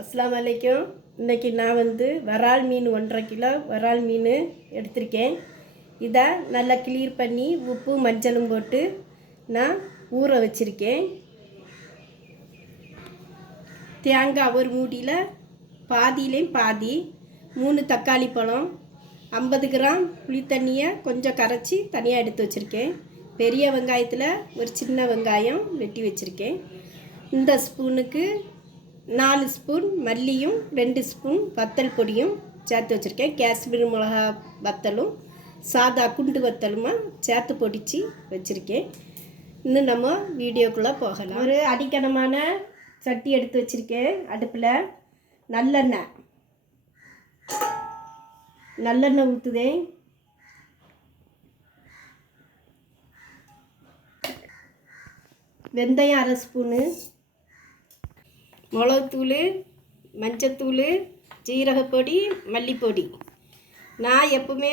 அஸ்ஸலாமு அலைக்கும். இன்றைக்கி நான் வரால் மீன் 1.5 கிலோ வரால் மீன் எடுத்திருக்கேன். இதை நல்லா கிளீர் பண்ணி உப்பு மஞ்சளும் போட்டு நான் ஊற வச்சுருக்கேன். தேங்காய் ஒரு மூடியில் பாதியிலையும் பாதி 3 தக்காளி பழம் 50 கிராம் புளி தண்ணியை கொஞ்சம் கரைச்சி தனியாக எடுத்து வச்சுருக்கேன். பெரிய வெங்காயத்தில் ஒரு சின்ன வெங்காயம் வெட்டி வச்சுருக்கேன். இந்த ஸ்பூனுக்கு 4 ஸ்பூன் மல்லியும் 2 ஸ்பூன் வத்தல் பொடியும் சேர்த்து வச்சுருக்கேன். காஷ்மீர் மிளகா வத்தலும் சாதா குண்டு வத்தலுமா சேர்த்து பொடிச்சு வச்சுருக்கேன். இன்னும் நம்ம வீடியோக்குள்ளே போகலாம். ஒரு அடிக்கனமான சட்டி எடுத்து வச்சுருக்கேன். அடுப்பில் நல்லெண்ணெய் ஊற்றுதேன். வெந்தயம் 1/2 ஸ்பூனு, மிளகுத்தூள், மஞ்சத்தூள், ஜீரகப்பொடி, மல்லிப்பொடி. நான் எப்பவுமே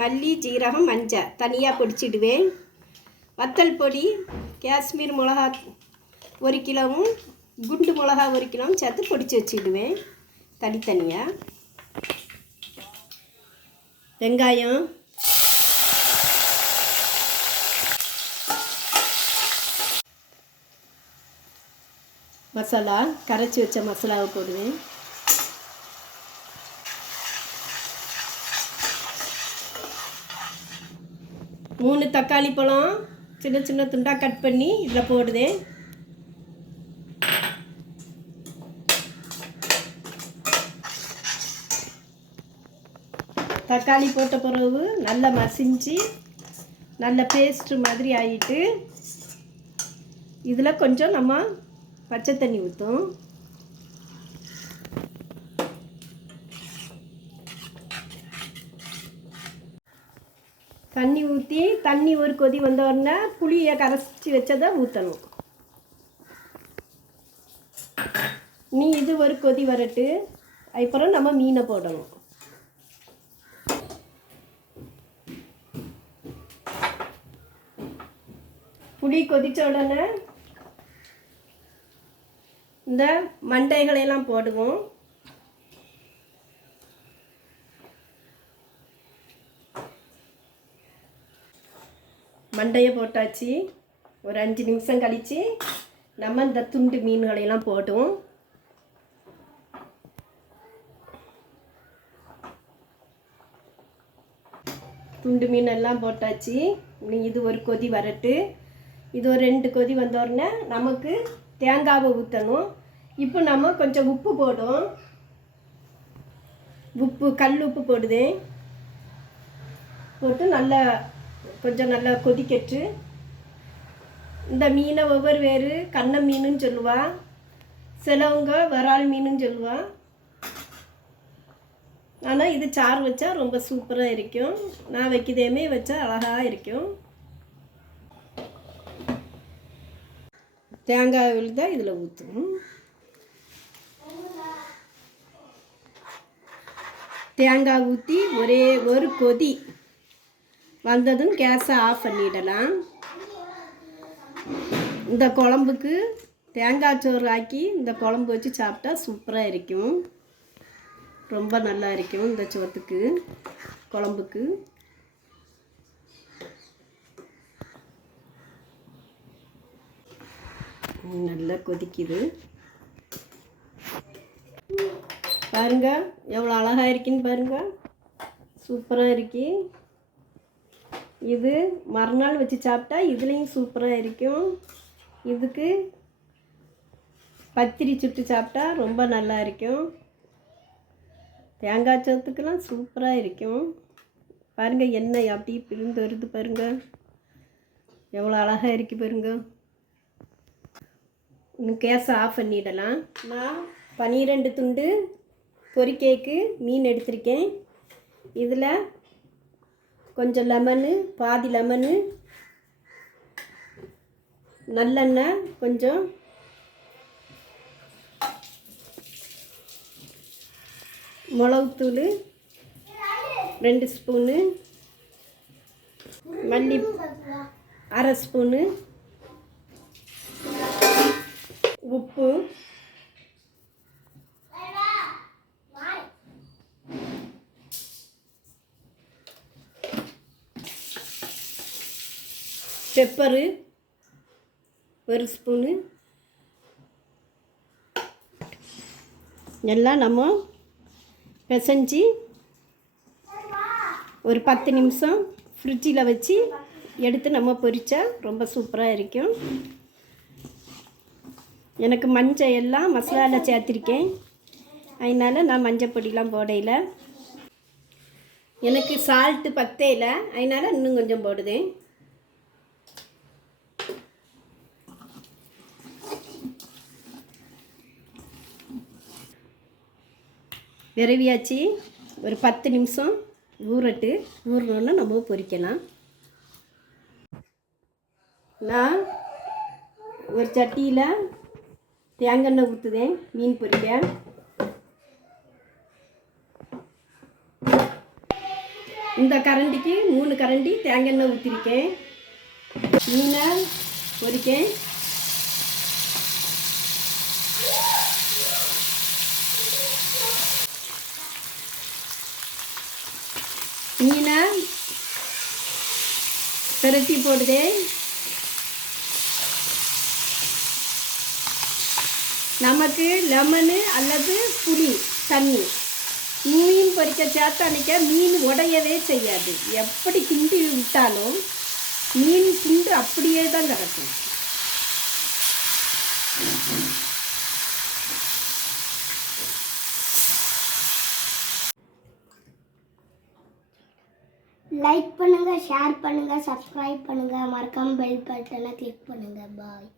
மல்லி ஜீரகம் மஞ்சள் தனியாக பொடிச்சிடுவேன். வத்தல் பொடி காஷ்மீர் மிளகா 1 கிலோவும் குண்டு மிளகா 1 கிலோவும் சேர்த்து பொடிச்சு வச்சுடுவேன் தனித்தனியாக. வெங்காயம், மசாலா கரைச்சி வச்ச மசாலாவை போடுவேன். மூணு தக்காளி பழம் சின்ன சின்ன துண்டாக கட் பண்ணி இதில் போடுவேன். தக்காளி போட்ட பிறகு நல்லா மசிஞ்சு நல்ல பேஸ்ட் மாதிரி ஆகிட்டு இதில் கொஞ்சம் நம்ம பச்சை தண்ணி ஊற்றும். தண்ணி ஊற்றி தண்ணி ஒரு கொதி வந்த உடனே புளியை கரைச்சி வச்சதை ஊற்றணும். இது ஒரு கொதி வரட்டு. அப்புறம் நம்ம மீனை போடணும். புளி கொதித்த உடனே இந்த மண்டைகளையெல்லாம் போடுவோம். மண்டையை போட்டாச்சு. ஒரு 5 நிமிஷம் கழித்து நம்ம இந்த துண்டு மீன்களையெல்லாம் போடுவோம். துண்டு மீனெல்லாம் போட்டாச்சு. இது ஒரு கொதி வரட்டு. இது ஒரு 2 கொதி வந்த உடனே நமக்கு தேங்காவை ஊற்றணும். இப்போ நம்ம கொஞ்சம் உப்பு போடும். உப்பு கல் உப்பு போடுதேன். போட்டு கொஞ்சம் நல்லா கொதிக்கட்டு. இந்த மீனை ஒவ்வொரு வேறு கண்ணை மீனுன்னு சொல்லுவா, சிலவங்க வரால் மீனுன்னு சொல்லுவா. ஆனால் இது சாறு வச்சா ரொம்ப சூப்பராக இருக்கும். நான் வைக்கிறதேமே வச்சா அழகாக இருக்கும். தேங்காய் விழுதான் இதில் ஊற்றணும். தேங்காய் ஊற்றி ஒரே ஒரு கொதி வந்ததும் கேஸை ஆஃப் பண்ணிடலாம். இந்த குழம்புக்கு தேங்காய் சோறு ஆக்கி இந்த குழம்பு வச்சு சாப்பிட்டா சூப்பராக இருக்கும். ரொம்ப நல்லா இருக்கும். இந்த சோத்துக்கு குழம்புக்கு நல்லா கொதிக்குது. பாருங்க எவ்வளோ அழகாக இருக்குன்னு பாருங்க. சூப்பராக இருக்கு. இது மறுநாள் வச்சு சாப்பிட்டா இதுலேயும் சூப்பராக இருக்கும். இதுக்கு பத்திரி சுட்டு சாப்பிட்டா ரொம்ப நல்லா இருக்கும். தேங்காய் சோத்துக்கெல்லாம் சூப்பராக இருக்கும். பாருங்கள் எண்ணெய் அப்படி பிரிந்து வருது பாருங்க. எவ்வளோ அழகாக இருக்கு பாருங்க. இன்னும் கேஸை ஆஃப் பண்ணிடலாம். நான் 12 துண்டு பொரிக்கேக்கு மீன் எடுத்திருக்கேன். இதில் கொஞ்சம் லெமனு, பாதி லெமனு, நல்லெண்ணெய் கொஞ்சம், மிளகுத்தூள் 2 ஸ்பூனு, மல்லி 1/2 ஸ்பூனு, உப்பு பெப்பரு 1 ஸ்பூனு. எல்லாம் நம்ம பிசைஞ்சு ஒரு 10 நிமிஷம் ஃப்ரிட்ஜில் வச்சு எடுத்து நம்ம பொரித்தா ரொம்ப சூப்பராக இருக்கும். எனக்கு மஞ்சள் எல்லாம் மசாலாவில் சேர்த்திருக்கேன், அதனால் நான் மஞ்சள் பொடிலாம் போடையில். எனக்கு சால்ட்டு பத்தையில், அதனால் இன்னும் கொஞ்சம் போடுதேன். விரவியாச்சு ஒரு 10 நிமிஷம் ஊறினோன்னா நம்ம பொரிக்கலாம். நான் ஒரு சட்டியில் தேங்காய் எண்ணெய் ஊற்றுதேன் மீன் பொரிக்க. இந்த கரண்டிக்கு 3 கரண்டி தேங்காய் எண்ணெய் ஊற்றிருக்கேன். மீனை பொரிக்கேன். மீனை பிரட்டி போடுதேன். நமக்கு லெமனு அல்லது புளி தண்ணி மீன் பொரிக்க சேர்த்தானிக்க மீன் உடையவே செய்யாது. எப்படி கிண்டி விட்டாலும் மீன் துண்டு அப்படியே தான் கிடக்கும். லைக் பண்ணுங்கள், ஷேர் பண்ணுங்கள், சப்ஸ்கிரைப் பண்ணுங்கள், மறக்காம பெல் பட்டனை கிளிக் பண்ணுங்கள். பாய்.